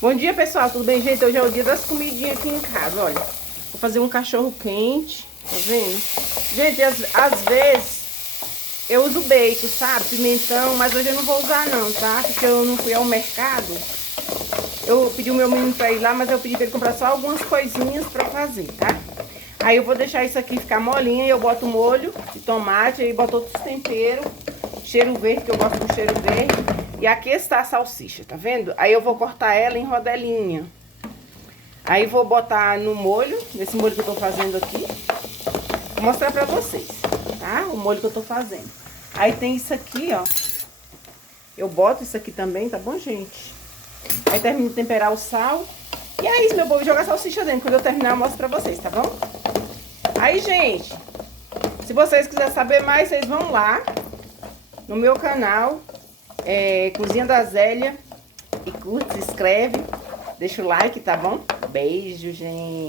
Bom dia, pessoal, tudo bem, gente? Hoje é o dia das comidinhas aqui em casa, olha. Vou fazer um cachorro quente, tá vendo? Gente, às vezes eu uso bacon, sabe? Pimentão, mas hoje eu não vou usar não, tá? Porque eu não fui ao mercado. Eu pedi o meu menino pra ir lá, mas eu pedi pra ele comprar só algumas coisinhas pra fazer, tá? Aí eu vou deixar isso aqui ficar molinho e eu boto molho de tomate, aí boto outros temperos, cheiro verde, que eu gosto do cheiro verde. E aqui está a salsicha, tá vendo? Aí eu vou cortar ela em rodelinha. Aí vou botar no molho, nesse molho que eu tô fazendo aqui. Vou mostrar pra vocês, tá? O molho que eu tô fazendo. Aí tem isso aqui, ó. Eu boto isso aqui também, tá bom, gente? Aí termino de temperar o sal. E é isso, meu povo, jogar salsicha dentro. Quando eu terminar, eu mostro pra vocês, tá bom? Aí, gente, se vocês quiserem saber mais, vocês vão lá no meu canal, Cozinha da Zélia, e curte, se inscreve, deixa o like, tá bom? Beijo, gente!